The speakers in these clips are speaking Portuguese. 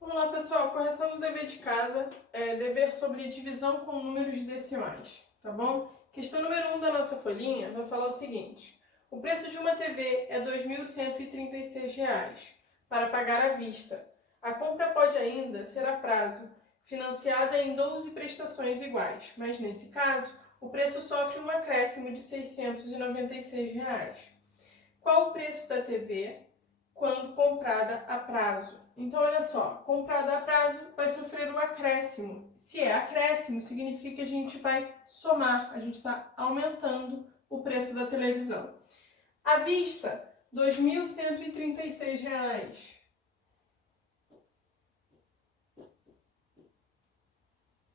Vamos lá, pessoal. Correção do dever de casa é dever sobre divisão com números decimais, tá bom? Questão número 1 da nossa folhinha vai falar o seguinte. O preço de uma TV é R$ 2.136 para pagar à vista. A compra pode ainda ser a prazo, financiada em 12 prestações iguais, mas nesse caso, o preço sofre um acréscimo de R$ 696. Qual o preço da TV quando comprada a prazo? Então, olha só, comprada a prazo vai sofrer um acréscimo. Se é acréscimo, significa que a gente vai somar, a gente está aumentando o preço da televisão. À vista, R$ 2.136.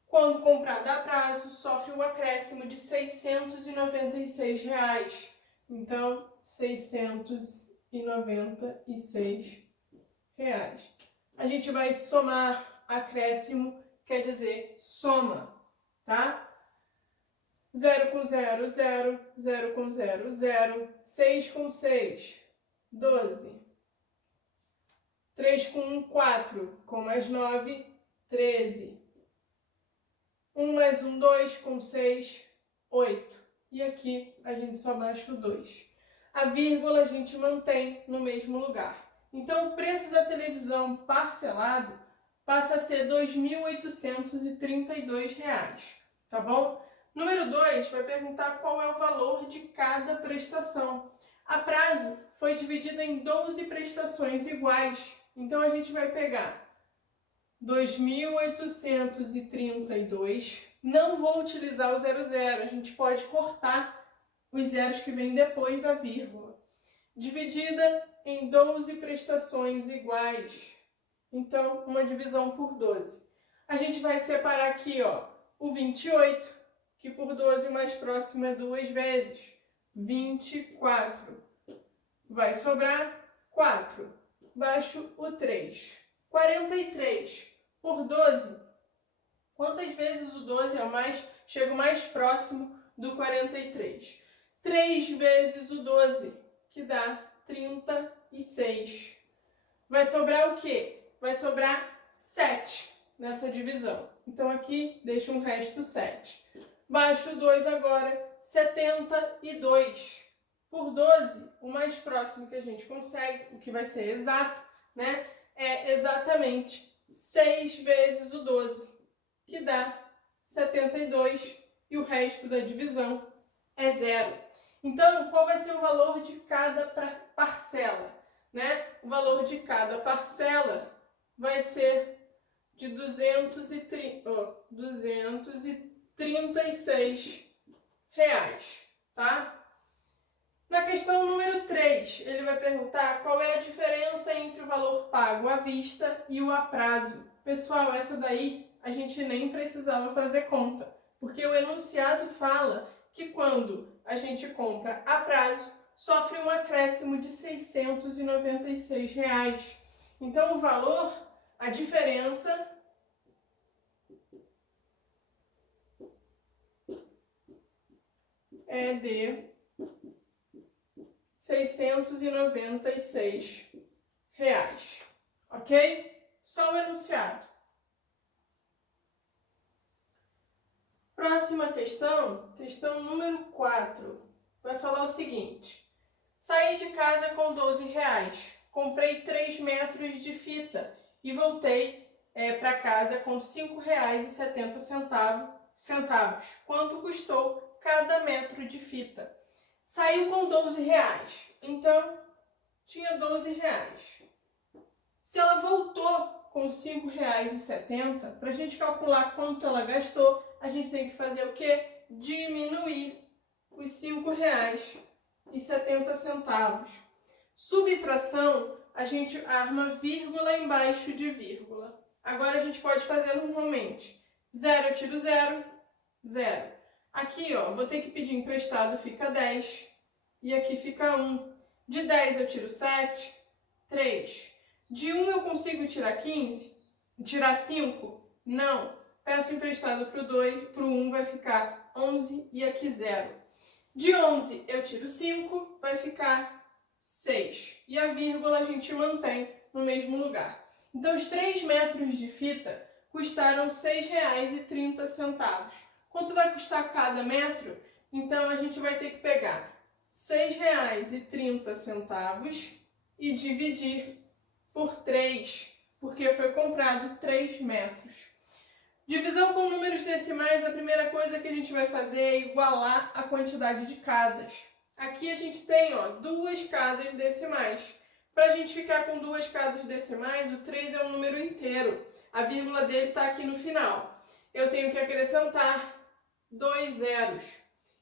Quando comprada a prazo, sofre um acréscimo de R$ 696. Então, R$ 696. A gente vai somar acréscimo, quer dizer soma, tá? 0 com 0, 0, 0 com 0, 0, 6 com 6, 12, 3 com 1, 4, com mais 9, 13, 1 mais 1, 2, com 6, 8. E aqui a gente só baixa o 2. A vírgula a gente mantém no mesmo lugar. Então, o preço da televisão parcelado passa a ser R$ 2.832, tá bom? Número 2 vai perguntar qual é o valor de cada prestação. A prazo foi dividida em 12 prestações iguais. Então, a gente vai pegar 2.832. Não vou utilizar o 00, a gente pode cortar os zeros que vêm depois da vírgula. Dividida em 12 prestações iguais. Então, uma divisão por 12. A gente vai separar aqui, ó, o 28, que por 12 o mais próximo é 2 vezes. 24. Vai sobrar 4. Baixo o 3. 43 por 12. Quantas vezes o 12 chega o mais próximo do 43? 3 vezes o 12, que dá 36. Vai sobrar o quê? Vai sobrar 7 nessa divisão. Então, aqui deixa um resto 7. Baixo o 2 agora, 72. Por 12, o mais próximo que a gente consegue, o que vai ser exato, né? É exatamente 6 vezes o 12, que dá 72. E o resto da divisão é 0. Então, qual vai ser o valor de cada parcela? Né? O valor de cada parcela vai ser de 236 reais, tá? Na questão número 3, ele vai perguntar qual é a diferença entre o valor pago à vista e o a prazo. Pessoal, essa daí a gente nem precisava fazer conta, porque o enunciado fala que quando a gente compra a prazo, sofre um acréscimo de R$ 696. Então, o valor, a diferença é de R$ 696. Ok? Só o enunciado. Próxima questão, questão número 4, vai falar o seguinte. Saí de casa com R$ 12, comprei 3 metros de fita e voltei para casa com R$ 5,70. Quanto custou cada metro de fita? Saiu com R$ 12, então tinha R$ 12. Se ela voltou com R$ 5,70, para a gente calcular quanto ela gastou, a gente tem que fazer o quê? Diminuir os R$ 5,70. Subtração, a gente arma vírgula embaixo de vírgula. Agora a gente pode fazer normalmente. 0 eu tiro 0, 0. Aqui, ó, vou ter que pedir emprestado, fica 10. E aqui fica 1. De 10 eu tiro 7, 3. De 1 eu consigo tirar 15? Tirar 5? Não. Peço emprestado para o 2, para o 1 vai ficar 11 e aqui 0. De 11 eu tiro 5, vai ficar 6. E a vírgula a gente mantém no mesmo lugar. Então, os 3 metros de fita custaram R$ 6,30. Quanto vai custar cada metro? Então, a gente vai ter que pegar R$ 6,30 e dividir por 3, porque foi comprado 3 metros. Divisão com números decimais, a primeira coisa que a gente vai fazer é igualar a quantidade de casas. Aqui a gente tem 2 casas decimais. Para a gente ficar com 2 casas decimais, o 3 é um número inteiro. A vírgula dele está aqui no final. Eu tenho que acrescentar 2 zeros.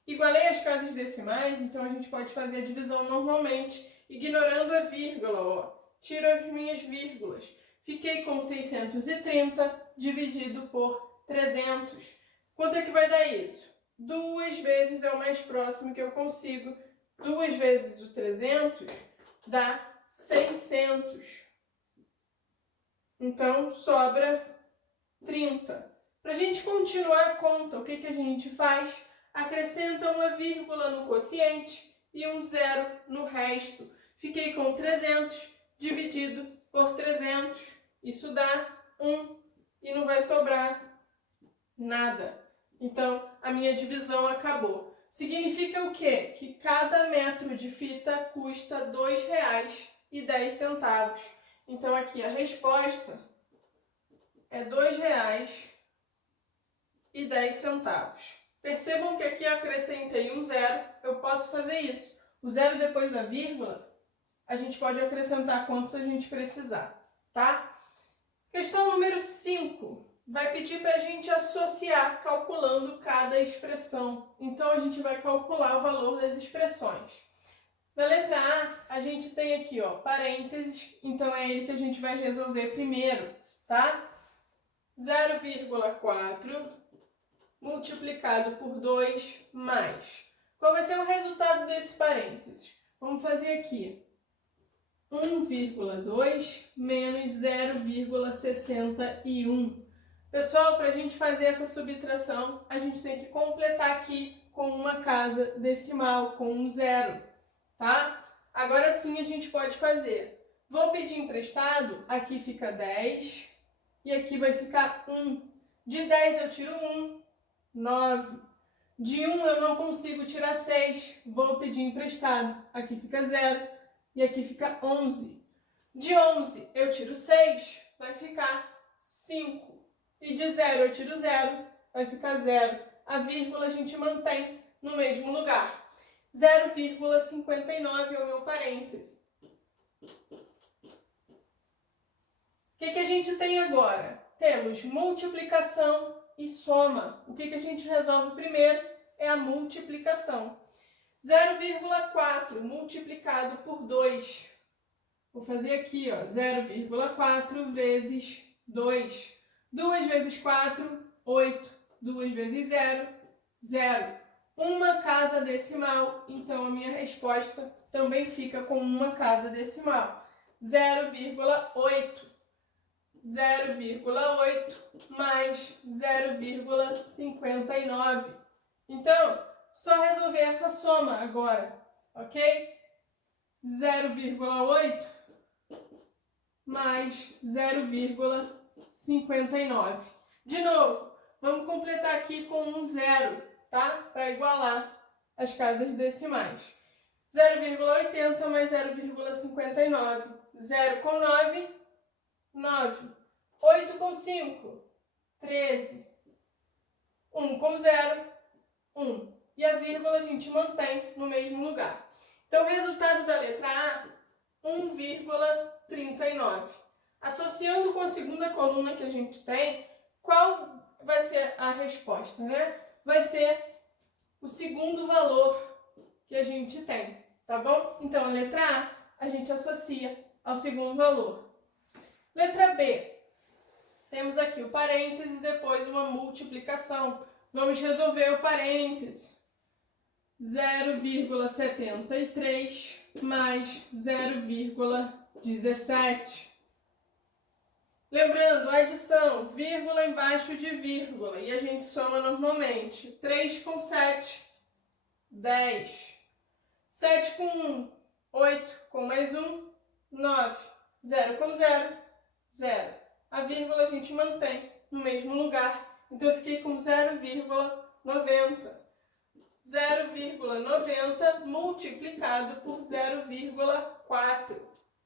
Igualei as casas decimais, então a gente pode fazer a divisão normalmente, ignorando a vírgula. Tiro as minhas vírgulas. Fiquei com 630 dividido por 300. Quanto é que vai dar isso? 2 vezes é o mais próximo que eu consigo. 2 vezes o 300 dá 600. Então, sobra 30. Para a gente continuar a conta, o que a gente faz? Acrescenta uma vírgula no quociente e um zero no resto. Fiquei com 300 dividido por 300. Isso dá 1 e não vai sobrar nada. Então, a minha divisão acabou. Significa o quê? Que cada metro de fita custa R$ 2,10. Então, aqui a resposta é R$ 2,10. Percebam que aqui eu acrescentei um zero. Eu posso fazer isso. O zero depois da vírgula, a gente pode acrescentar quantos a gente precisar, tá? Questão número 5. Vai pedir para a gente associar, calculando cada expressão. Então, a gente vai calcular o valor das expressões. Na letra A, a gente tem aqui, parênteses, então é ele que a gente vai resolver primeiro, tá? 0,4 multiplicado por 2 mais. Qual vai ser o resultado desse parênteses? Vamos fazer aqui. 1,2 menos 0,61. Pessoal, para a gente fazer essa subtração, a gente tem que completar aqui com uma casa decimal, com um zero, tá? Agora sim a gente pode fazer. Vou pedir emprestado, aqui fica 10 e aqui vai ficar 1. De 10 eu tiro 1, 9. De 1 eu não consigo tirar 6, vou pedir emprestado, aqui fica 0 e aqui fica 11. De 11 eu tiro 6, vai ficar 5. E de 0 eu tiro 0, vai ficar 0. A vírgula a gente mantém no mesmo lugar. 0,59 é o meu parêntese. O que a gente tem agora? Temos multiplicação e soma. O que a gente resolve primeiro é a multiplicação. 0,4 multiplicado por 2. Vou fazer aqui, 0,4 vezes 2. 2 vezes 4, 8. 2 vezes 0, 0. Uma casa decimal, então a minha resposta também fica com uma casa decimal. 0,8. 0,8 mais 0,59. Então, só resolver essa soma agora, ok? 0,8 mais 0,59. De novo, vamos completar aqui com um zero, tá? Para igualar as casas decimais. 0,80 mais 0,59. 0 com 9, 9. 8 com 5, 13. 1 com 0, 1. E a vírgula a gente mantém no mesmo lugar. Então, o resultado da letra A, 1,39. Associando com a segunda coluna que a gente tem, qual vai ser a resposta, né? Vai ser o segundo valor que a gente tem, tá bom? Então, a letra A gente associa ao segundo valor. Letra B. Temos aqui o parêntese e depois uma multiplicação. Vamos resolver o parêntese. 0,73 mais 0,17. Lembrando, adição, vírgula embaixo de vírgula. E a gente soma normalmente. 3 com 7, 10. 7 com 1, 8. Com mais 1, 9. 0 com 0, 0. A vírgula a gente mantém no mesmo lugar, então eu fiquei com 0,90. 0,90 multiplicado por 0,4.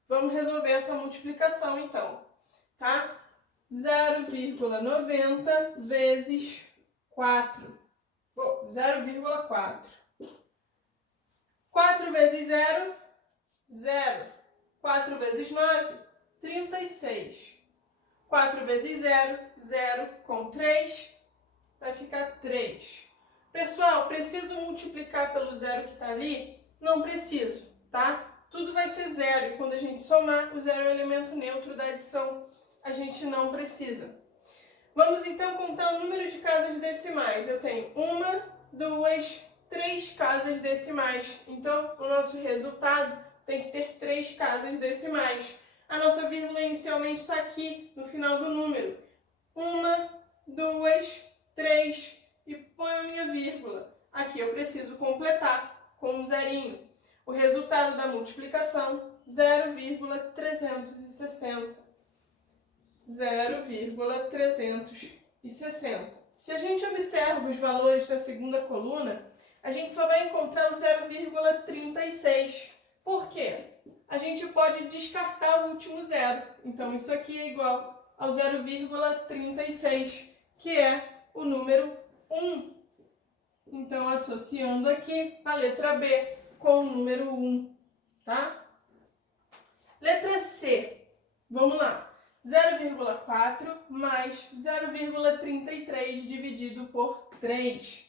Vamos resolver essa multiplicação, então, tá? 0,90 vezes 4. 0,4. 4 vezes 0, 0. 4 vezes 9, 36. 4 vezes 0, 0 com 3, vai ficar 3. Pessoal, preciso multiplicar pelo zero que está ali? Não preciso, tá? Tudo vai ser zero, e quando a gente somar, o zero é o elemento neutro da adição, a gente não precisa. Vamos então contar o número de casas decimais. Eu tenho 1, 2, 3 casas decimais. Então, o nosso resultado tem que ter 3 casas decimais. A nossa vírgula inicialmente está aqui, no final do número. 1, 2, 3 e ponho a minha vírgula. Aqui eu preciso completar com um zerinho. O resultado da multiplicação, 0,360. 0,360. Se a gente observa os valores da segunda coluna, a gente só vai encontrar o 0,36. Por quê? A gente pode descartar o último zero. Então, isso aqui é igual ao 0,36, que é o número 1. Então, associando aqui a letra B com o número 1, tá? Letra C. Vamos lá. 0,4 mais 0,33 dividido por 3.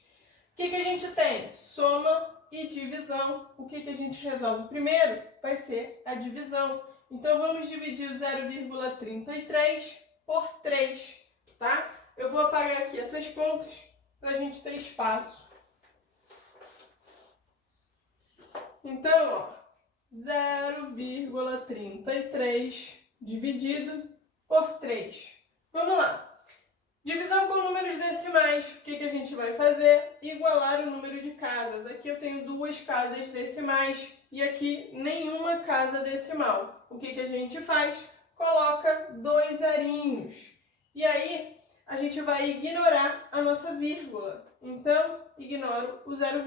O que a gente tem? Soma e divisão. O que a gente resolve primeiro? Vai ser a divisão. Então, vamos dividir o 0,33 por 3, tá? Eu vou apagar aqui essas contas para a gente ter espaço. Então, ó, 0,33 dividido por 3. Vamos lá. Divisão com números decimais. O que a gente vai fazer? Igualar o número de casas. Aqui eu tenho 2 casas decimais e aqui nenhuma casa decimal. O que a gente faz? Coloca 2 zerinhos. E aí, a gente vai ignorar a nossa vírgula. Então, ignoro o 0,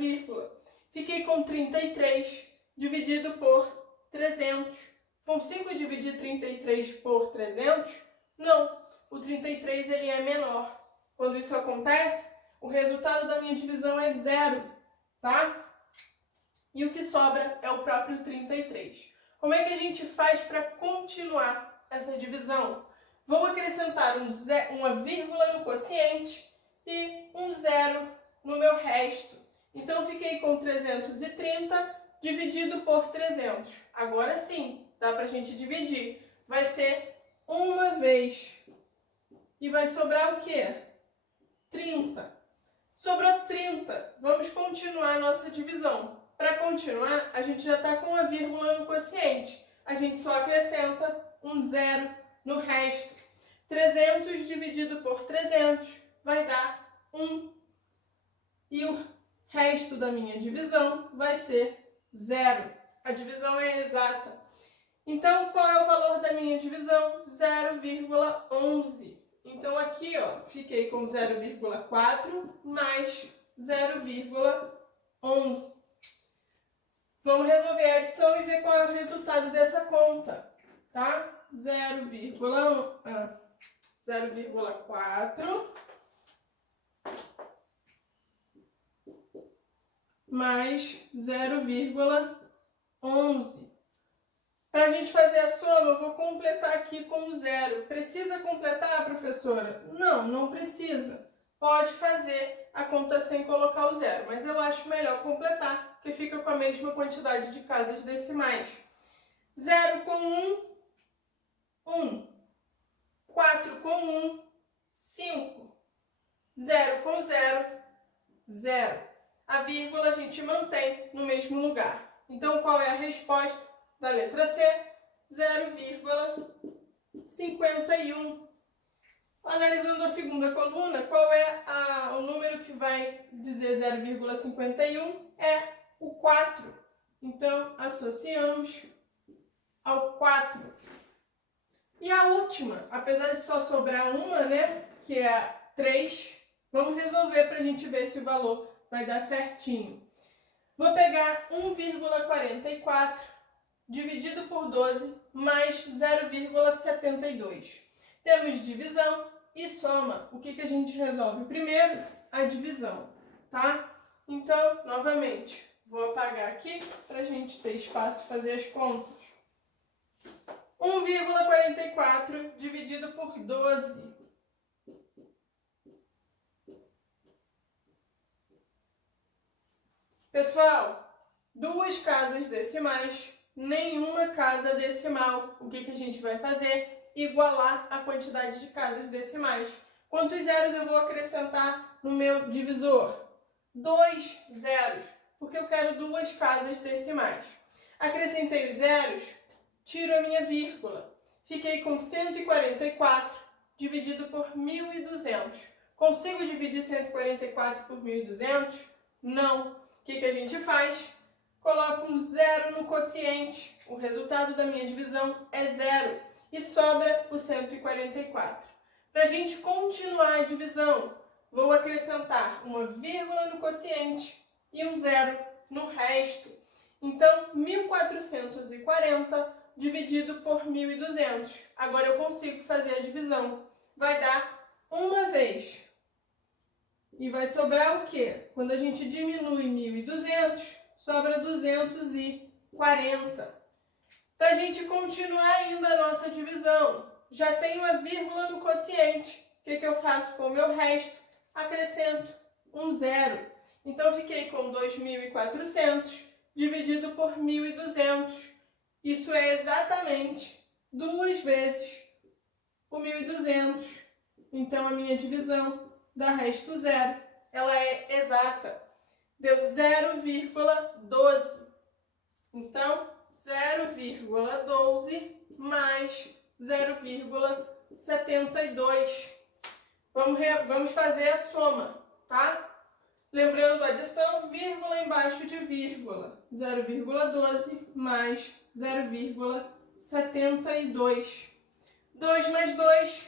fiquei com 33 dividido por 300. Consigo dividir 33 por 300? Não. O 33 ele é menor. Quando isso acontece, o resultado da minha divisão é 0, tá? E o que sobra é o próprio 33. Como é que a gente faz para continuar essa divisão? Vou acrescentar uma vírgula no quociente e um 0 no meu resto. Então, fiquei com 330 dividido por 300. Agora sim, dá para a gente dividir. Vai ser uma vez. E vai sobrar o quê? 30. Sobrou 30. Vamos continuar a nossa divisão. Para continuar, a gente já está com a vírgula no quociente. A gente só acrescenta um 0 no resto. 300 dividido por 300 vai dar 1. E o resto da minha divisão vai ser 0. A divisão é exata. Então, qual é o valor da minha divisão? 0,11. Então, aqui, ó, fiquei com 0,4 mais 0,11. Vamos resolver a adição e ver qual é o resultado dessa conta, tá? 0,4 mais 0,11. Para a gente fazer a soma, eu vou completar aqui com 0. Precisa completar, professora? Não, não precisa. Pode fazer a conta sem colocar o 0, mas eu acho melhor completar, porque fica com a mesma quantidade de casas decimais. 0 com 1, 1. 4 com 1, 5. 0 com 0, 0. A vírgula a gente mantém no mesmo lugar. Então, qual é a resposta da letra C? 0,51. Analisando a segunda coluna, qual é o número que vai dizer 0,51? É o 4. Então, associamos ao 4. E a última, apesar de só sobrar uma, né, que é 3, vamos resolver para a gente ver se o valor vai dar certinho. Vou pegar 1,44 dividido por 12 mais 0,72. Temos divisão e soma. O que a gente resolve primeiro? A divisão, tá? Então, novamente, vou apagar aqui para a gente ter espaço para fazer as contas. 1,44 dividido por 12. Pessoal, duas casas decimais, nenhuma casa decimal. O que a gente vai fazer? Igualar a quantidade de casas decimais. Quantos zeros eu vou acrescentar no meu divisor? 2 zeros, porque eu quero duas casas decimais. Acrescentei os zeros, tiro a minha vírgula. Fiquei com 144 dividido por 1.200. Consigo dividir 144 por 1.200? Não. O que a gente faz? Coloco um zero no quociente. O resultado da minha divisão é zero. E sobra o 144. Para a gente continuar a divisão, vou acrescentar uma vírgula no quociente e um zero no resto. Então, 1.440 dividido por 1.200. Agora eu consigo fazer a divisão. Vai dar uma vez. E vai sobrar o quê? Quando a gente diminui 1.200, sobra 240. Para a gente continuar ainda a nossa divisão, já tenho a vírgula no quociente. O que eu faço com o meu resto? Acrescento um zero. Então, fiquei com 2.400 dividido por 1.200. Isso é exatamente 2 vezes o 1.200. Então, a minha divisão dá resto zero. Ela é exata. Deu 0,12. Então, 0,12 mais 0,72. Vamos fazer a soma, tá? Lembrando a adição, vírgula embaixo de vírgula. 0,12 mais 0,72. 2 mais 2,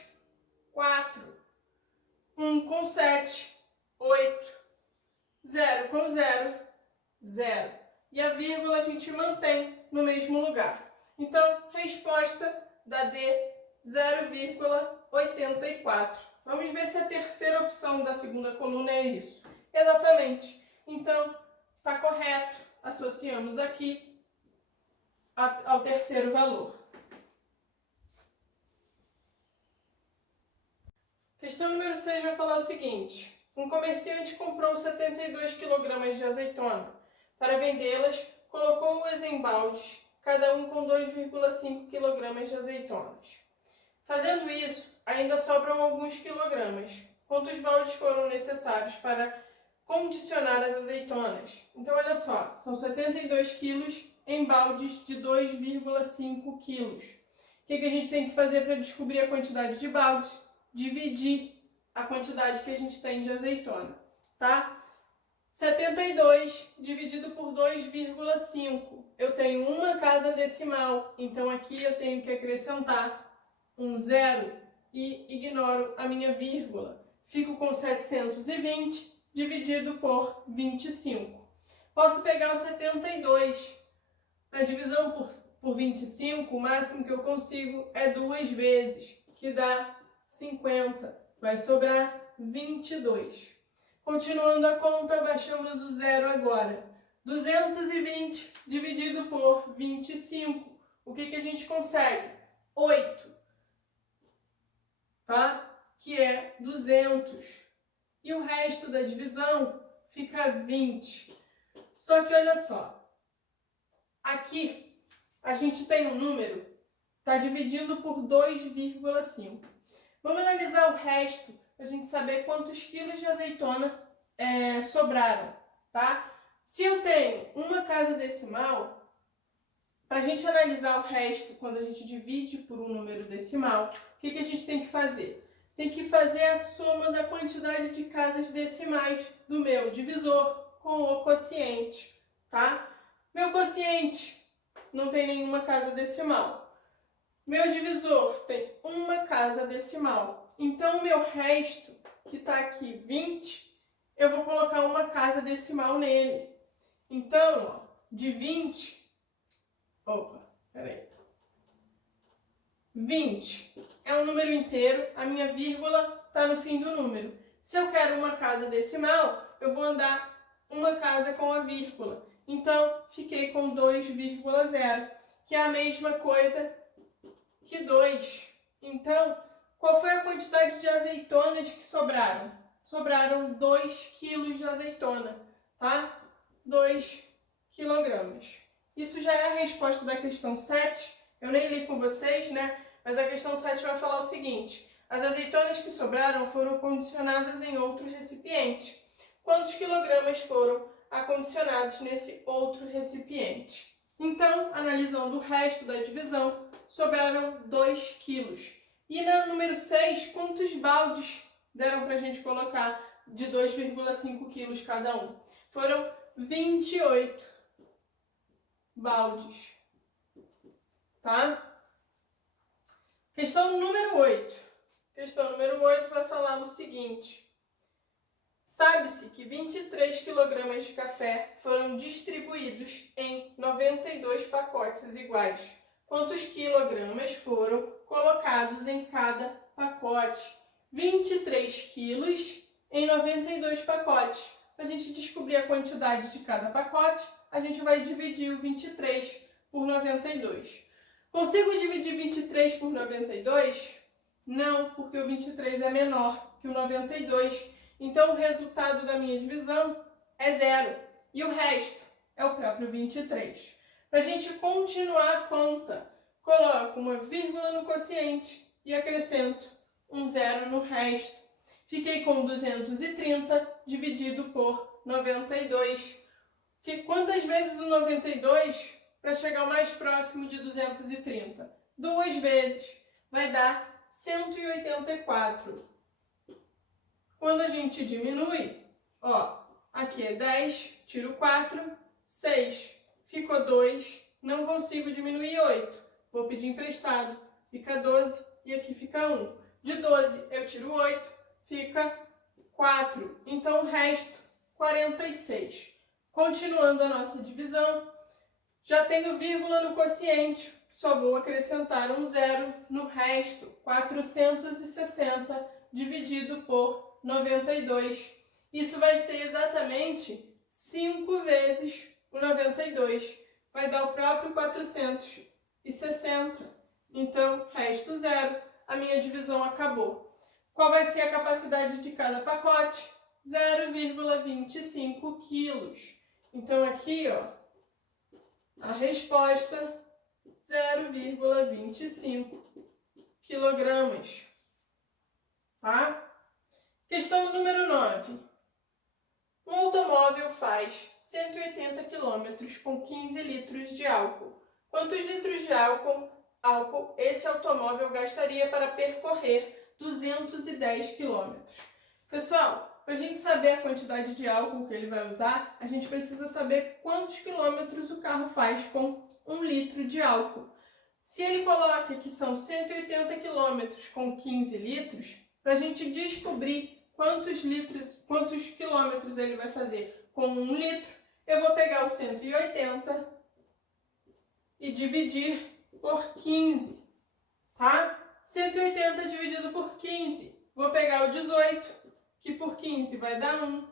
4. 1 com 7, 8. 0 com 0, 0. E a vírgula a gente mantém no mesmo lugar. Então, resposta da D, 0,84. Vamos ver se a terceira opção da segunda coluna é isso. Exatamente. Então, está correto. Associamos aqui ao terceiro valor. Questão número 6 vai falar o seguinte. Um comerciante comprou 72 kg de azeitona. Para vendê-las, colocou-as em baldes, cada um com 2,5 kg de azeitonas. Fazendo isso, ainda sobram alguns quilogramas. Quantos baldes foram necessários para condicionar as azeitonas? Então, olha só, são 72 quilos em baldes de 2,5 quilos. O que a gente tem que fazer para descobrir a quantidade de baldes? Dividir a quantidade que a gente tem de azeitona, tá? 72 dividido por 2,5. Eu tenho uma casa decimal, então aqui eu tenho que acrescentar um zero e ignoro a minha vírgula. Fico com 720 dividido por 25. Posso pegar o 72. A divisão por 25, o máximo que eu consigo é 2 vezes, que dá 50. Vai sobrar 22. Continuando a conta, baixamos o zero agora. 220 dividido por 25. O que a gente consegue? 8. Tá? Que é 200. E o resto da divisão fica 20. Só que olha só. Aqui a gente tem um número, está dividindo por 2,5. Vamos analisar o resto para a gente saber quantos quilos de azeitona sobraram, tá? Se eu tenho uma casa decimal, para a gente analisar o resto, quando a gente divide por um número decimal, o que a gente tem que fazer? Tem que fazer a soma da quantidade de casas decimais do meu divisor com o quociente, tá? Meu quociente não tem nenhuma casa decimal. Meu divisor tem uma casa decimal. Então, o meu resto, que está aqui 20, eu vou colocar uma casa decimal nele. Então, ó, de 20... Opa, peraí. 20 é um número inteiro, a minha vírgula está no fim do número. Se eu quero uma casa decimal, eu vou andar uma casa com a vírgula. Então, fiquei com 2,0, que é a mesma coisa que 2. Então, qual foi a quantidade de azeitonas que sobraram? Sobraram 2 quilos de azeitona, tá? 2 quilogramas. Isso já é a resposta da questão 7. Eu nem li com vocês, né? Mas a questão 7 vai falar o seguinte: as azeitonas que sobraram foram condicionadas em outro recipiente. Quantos quilogramas foram acondicionados nesse outro recipiente? Então, analisando o resto da divisão, sobraram 2 quilos. E na número 6, quantos baldes deram para a gente colocar de 2,5 quilos cada um? Foram 28 baldes. Tá? Questão número 8. Questão número 8 vai falar o seguinte: sabe-se que 23 kg de café foram distribuídos em 92 pacotes iguais. Quantos quilogramas foram colocados em cada pacote? 23 quilos em 92 pacotes. Para a gente descobrir a quantidade de cada pacote, a gente vai dividir o 23 por 92. Consigo dividir 23 por 92? Não, porque o 23 é menor que o 92. Então, o resultado da minha divisão é 0. E o resto é o próprio 23. Para a gente continuar a conta, coloco uma vírgula no quociente e acrescento um 0 no resto. Fiquei com 230 dividido por 92. Que quantas vezes o 92 para chegar o mais próximo de 230? 2 vezes. Vai dar 184. Quando a gente diminui, ó, aqui é 10, tiro 4, 6. Ficou 2, não consigo diminuir 8. Vou pedir emprestado. Fica 12 e aqui fica 1. De 12 eu tiro 8, fica 4. Então o resto, 46. Continuando a nossa divisão, já tenho vírgula no quociente, só vou acrescentar um 0 no resto. 460 dividido por 92. Isso vai ser exatamente 5 vezes o 92. Vai dar o próprio 460. Então, resto 0. A minha divisão acabou. Qual vai ser a capacidade de cada pacote? 0,25 quilos. Então, aqui, ó, a resposta, 0,25 quilogramas. Tá? Questão número 9. Um automóvel faz 180 km com 15 litros de álcool. Quantos litros de álcool esse automóvel gastaria para percorrer 210 km? Pessoal, para a gente saber a quantidade de álcool que ele vai usar, a gente precisa saber quantos quilômetros o carro faz com 1 litro de álcool. Se ele coloca que são 180 km com 15 litros, para a gente descobrir quantos quilômetros ele vai fazer com 1 litro, eu vou pegar o 180 e dividir por 15, tá? 180 dividido por 15, vou pegar o 18, que por 15 vai dar 1,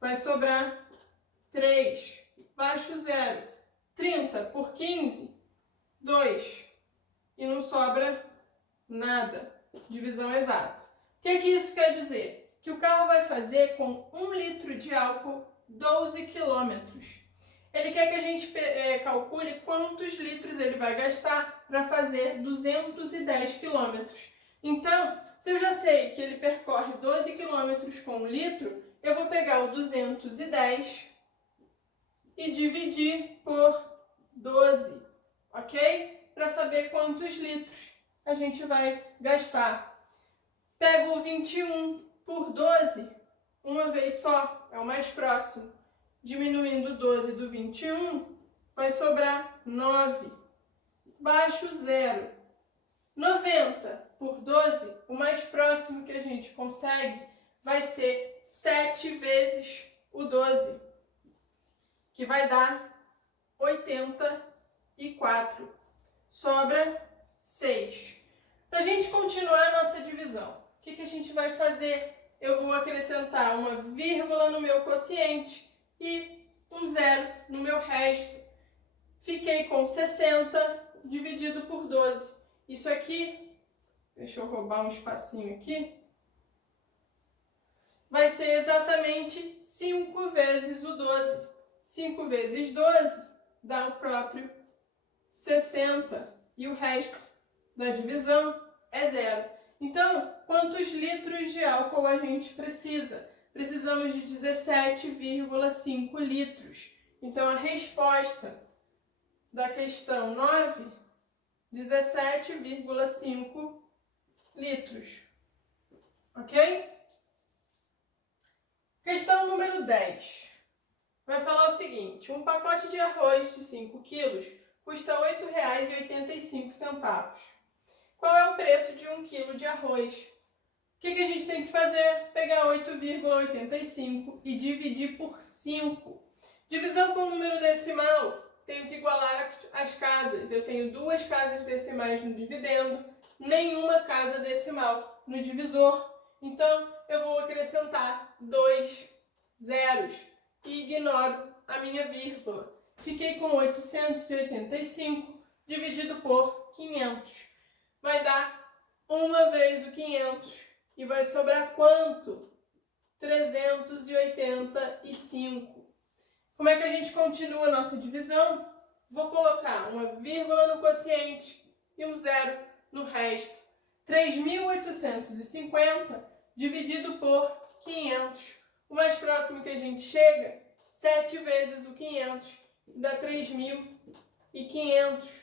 vai sobrar 3, baixo 0, 30 por 15, 2, e não sobra nada, divisão exata. O que isso quer dizer? Que o carro vai fazer com 1 litro de álcool 12 quilômetros. Ele quer que a gente calcule quantos litros ele vai gastar para fazer 210 quilômetros. Então, se eu já sei que ele percorre 12 quilômetros com 1 litro, eu vou pegar o 210 e dividir por 12, ok? Para saber quantos litros a gente vai gastar. Pego o 21 por 12, uma vez só, é o mais próximo. Diminuindo 12 do 21, vai sobrar 9. baixo zero. 90 por 12, o mais próximo que a gente consegue vai ser 7 vezes o 12, que vai dar 84. Sobra 6. Para a gente continuar a nossa divisão, o que a gente vai fazer? Eu vou acrescentar uma vírgula no meu quociente e um zero no meu resto. Fiquei com 60 dividido por 12. Isso aqui, deixa eu roubar um espacinho aqui, vai ser exatamente 5 vezes o 12. 5 vezes 12 dá o próprio 60. E o resto da divisão é zero. Então, quantos litros de álcool a gente precisa? Precisamos de 17,5 litros. Então, a resposta da questão 9, 17,5 litros. Ok? Questão número 10. Vai falar o seguinte: um pacote de arroz de 5 quilos custa R$ 8,85. Qual é o preço de 1 quilo de arroz? O que a gente tem que fazer? Pegar 8,85 e dividir por 5. Divisão com número decimal, tenho que igualar as casas. Eu tenho 2 casas decimais no dividendo, nenhuma casa decimal no divisor. Então, eu vou acrescentar 2 zeros e ignoro a minha vírgula. Fiquei com 885 dividido por 500. Vai dar 1 vez o 500 e vai sobrar quanto? 385. Como é que a gente continua a nossa divisão? Vou colocar uma vírgula no quociente e um zero no resto. 3.850 dividido por 500. O mais próximo que a gente chega, 7 vezes o 500. Dá 3.500.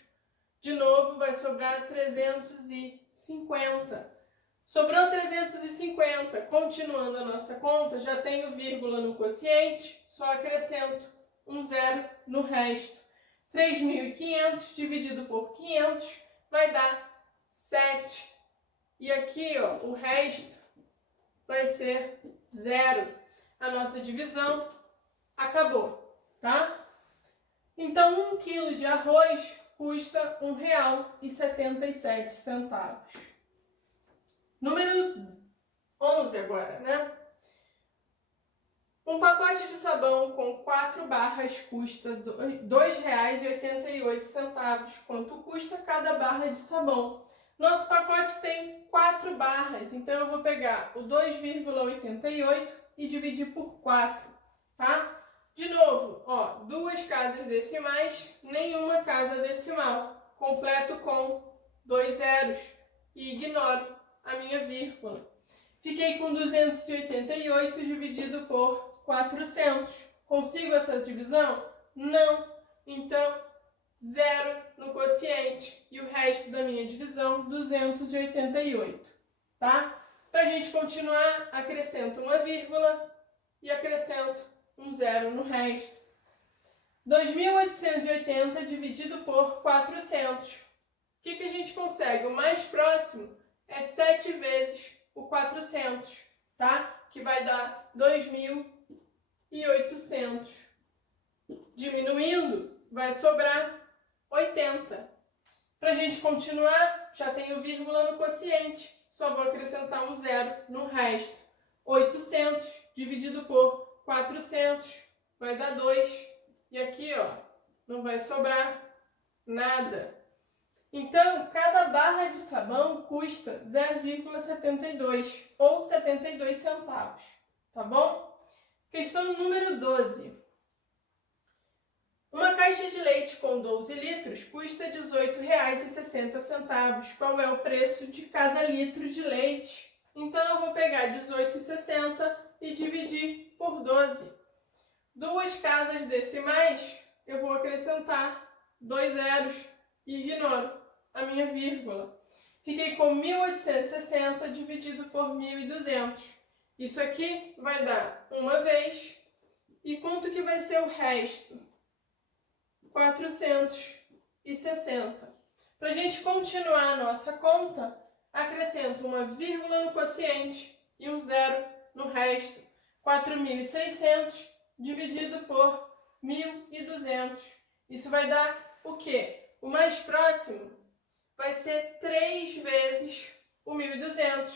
De novo, vai sobrar 350. Sobrou 350. Continuando a nossa conta, já tenho vírgula no quociente, só acrescento um zero no resto. 3.500 dividido por 500 vai dar 7. E aqui, ó, o resto vai ser zero. A nossa divisão acabou, tá? Então, 1 quilo de arroz custa R$ 1,77. Número 11 agora, né? Um pacote de sabão com 4 barras custa R$ 2,88. Quanto custa cada barra de sabão? Nosso pacote tem 4 barras, então eu vou pegar o 2,88 e dividir por 4, tá? De novo, ó, 2 casas decimais, nenhuma casa decimal. Completo com 2 zeros e ignoro a minha vírgula. Fiquei com 288 dividido por 400. Consigo essa divisão? Não. Então, zero no quociente e o resto da minha divisão, 288. Tá? Para a gente continuar, acrescento uma vírgula e acrescento um zero no resto. 2.880 dividido por 400. O que a gente consegue? O mais próximo é 7 vezes o 400, tá? Que vai dar 2.800. Diminuindo, vai sobrar 80. Para a gente continuar, já tenho vírgula no quociente, só vou acrescentar um zero no resto. 800 dividido por 400 vai dar 2. E aqui, ó, não vai sobrar nada. Então, cada barra de sabão custa 0,72 ou 72 centavos, tá bom? Questão número 12. Uma caixa de leite com 12 litros custa R$ 18,60. Qual é o preço de cada litro de leite? Então, eu vou pegar R$ 18,60 e dividir por 12. 2 casas decimais, eu vou acrescentar 2 zeros e ignoro a minha vírgula. Fiquei com 1.860 dividido por 1.200. Isso aqui vai dar 1 vez. E quanto que vai ser o resto? 460. Para a gente continuar a nossa conta, acrescento uma vírgula no quociente e um zero no resto. 4.600 dividido por 1.200. Isso vai dar o quê? O mais próximo vai ser 3 vezes o 1.200,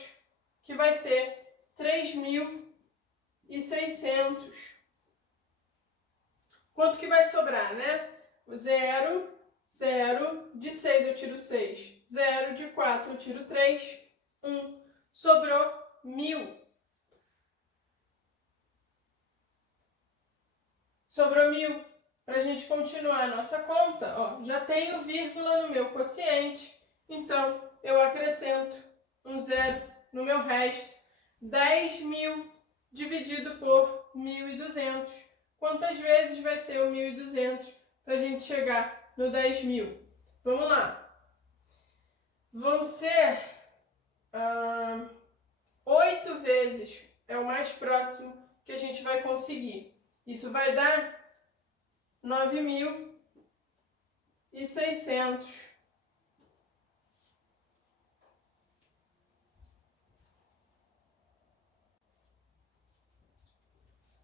que vai ser 3.600. Quanto que vai sobrar, né? 0, 0, de 6 eu tiro 6, 0, de 4 eu tiro 3, 1. Sobrou 1.000. Sobrou 1.000. Para a gente continuar a nossa conta, ó, já tenho vírgula no meu quociente, então eu acrescento um zero no meu resto. 10.000 dividido por 1.200. Quantas vezes vai ser o 1.200 para a gente chegar no 10.000? Vamos lá. Vão ser 8 vezes, é o mais próximo que a gente vai conseguir. Isso vai dar 9.600.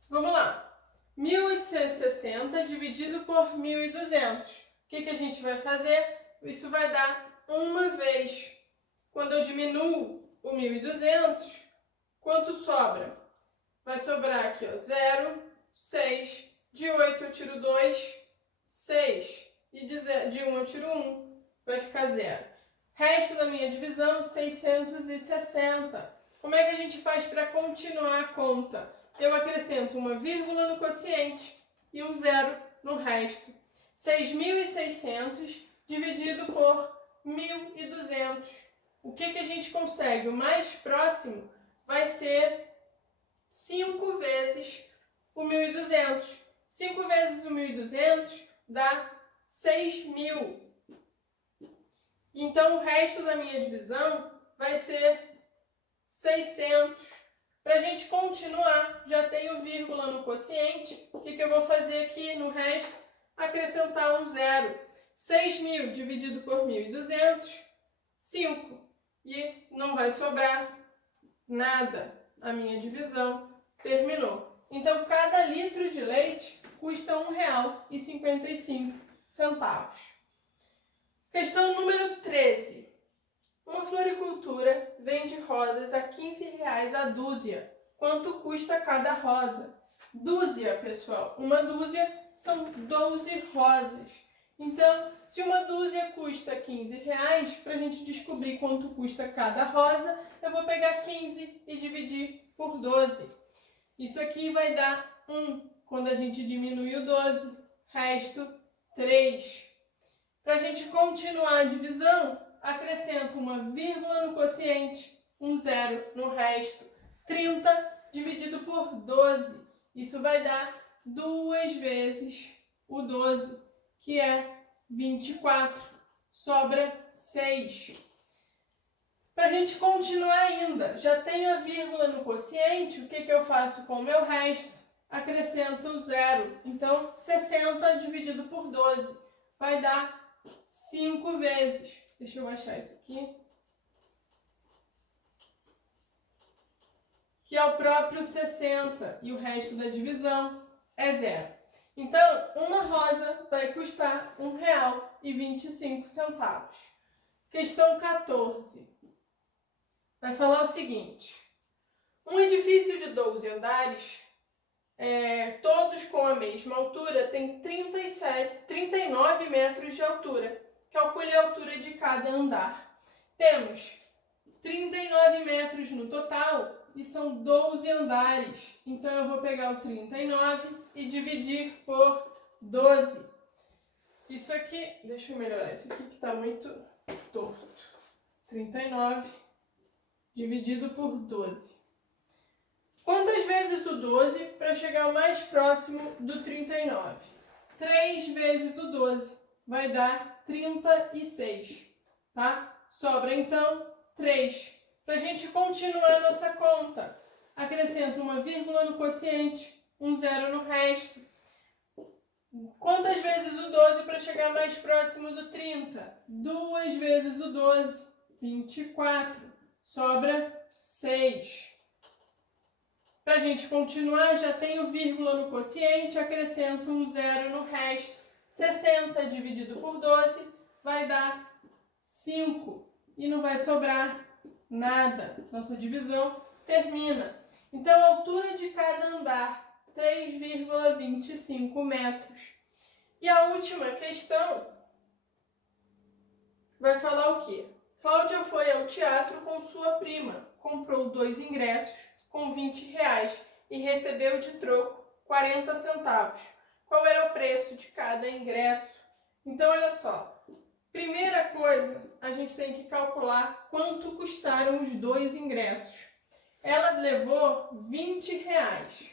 Vamos lá. 1.860 dividido por 1.200. O que a gente vai fazer? Isso vai dar uma vez. Quando eu diminuo o 1.200, quanto sobra? Vai sobrar aqui, ó, 0, 6. De 8 eu tiro 2, 6. E de 1 eu tiro 1, vai ficar 0. Resto da minha divisão, 660. Como é que a gente faz para continuar a conta? Eu acrescento uma vírgula no quociente e um zero no resto. 6.600 dividido por 1.200. O que a gente consegue? O mais próximo vai ser 5 vezes o 1.200. 5 vezes o 1.200 dá 6.000. Então, o resto da minha divisão vai ser 600. Para a gente continuar, já tenho vírgula no quociente. O que eu vou fazer aqui no resto? Acrescentar um zero. 6.000 dividido por 1.200, 5. E não vai sobrar nada. A minha divisão terminou. Então, cada litro de leite custa R$ 1,55. Questão número 13. Uma floricultura vende rosas a R$ 15 a dúzia. Quanto custa cada rosa? Dúzia, pessoal. Uma dúzia são 12 rosas. Então, se uma dúzia custa R$ 15, para a gente descobrir quanto custa cada rosa, eu vou pegar 15 e dividir por 12. Isso aqui vai dar 1 quando a gente diminui o 12, resto 3. Para a gente continuar a divisão, acrescento uma vírgula no quociente, um zero no resto. 30 dividido por 12. Isso vai dar 2 vezes o 12, que é 24. Sobra 6. Para a gente continuar ainda, já tenho a vírgula no quociente, o que eu faço com o meu resto? Acrescento o zero. Então, 60 dividido por 12 vai dar 5 vezes. Deixa eu achar isso aqui. Que é o próprio 60 e o resto da divisão é zero. Então, uma rosa vai custar R$ 1,25. Questão 14. Vai falar o seguinte. Um edifício de 12 andares, todos com a mesma altura, tem 39 metros de altura. Calcule a altura de cada andar. Temos 39 metros no total e são 12 andares. Então, eu vou pegar o 39 e dividir por 12. Isso aqui, deixa eu melhorar esse aqui que está muito torto. 39 dividido por 12. Quantas vezes o 12 para chegar ao mais próximo do 39? 3 vezes o 12 vai dar 36, tá? Sobra então 3. Para a gente continuar a nossa conta, acrescento uma vírgula no quociente, um zero no resto. Quantas vezes o 12 para chegar mais próximo do 30? 2 vezes o 12, 24. Sobra 6. Para a gente continuar, já tenho vírgula no quociente, acrescento um zero no resto. 60 dividido por 12 vai dar 5. E não vai sobrar nada. Nossa divisão termina. Então, a altura de cada andar, 3,25 metros. E a última questão vai falar o quê? Cláudia foi ao teatro com sua prima, comprou 2 ingressos com R$20 e recebeu de troco 40 centavos. Qual era o preço de cada ingresso? Então, olha só. Primeira coisa, a gente tem que calcular quanto custaram os 2 ingressos. Ela levou R$20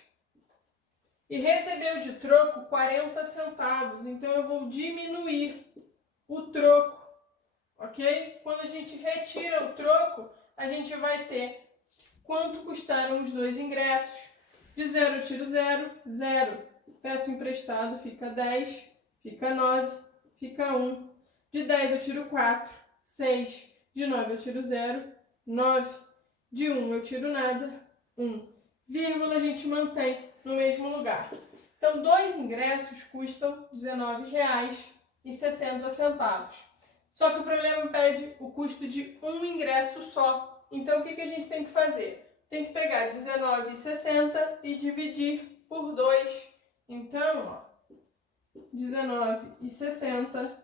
e recebeu de troco 40 centavos. Então, eu vou diminuir o troco, ok? Quando a gente retira o troco, a gente vai ter quanto custaram os 2 ingressos. De 0 eu tiro 0, 0. Peço emprestado, fica 10, fica 9, fica 1. De 10 eu tiro 4, 6. De 9 eu tiro 0, 9. De 1 eu tiro nada, 1. Vírgula a gente mantém no mesmo lugar. Então, 2 ingressos custam R$19,60. Só que o problema pede o custo de um ingresso só. Então, o que a gente tem que fazer? Tem que pegar R$19,60 e dividir por 2. Então, R$19,60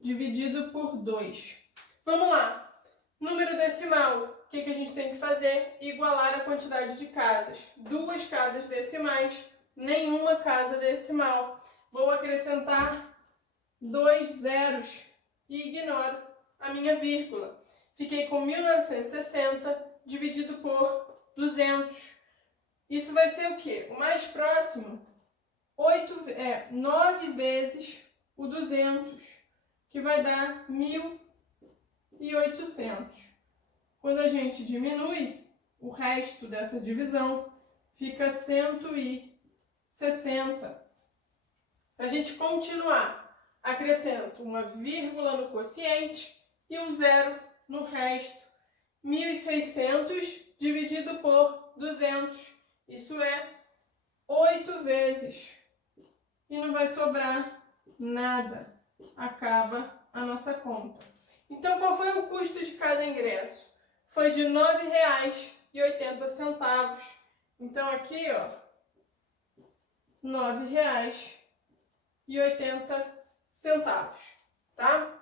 dividido por 2. Vamos lá. Número decimal. O que a gente tem que fazer? Igualar a quantidade de casas. 2 casas decimais, nenhuma casa decimal. Vou acrescentar 2 zeros e ignoro a minha vírgula. Fiquei com 1960 dividido por 200. Isso vai ser o quê? O mais próximo, 9 vezes o 200, que vai dar 1.800. Quando a gente diminui, o resto dessa divisão fica 160. Para a gente continuar, acrescento uma vírgula no quociente e um zero no resto. 1.600 dividido por 200. Isso é 8 vezes. E não vai sobrar nada. Acaba a nossa conta. Então, qual foi o custo de cada ingresso? Foi de R$9,80. Então, aqui, ó, R$9,80, tá?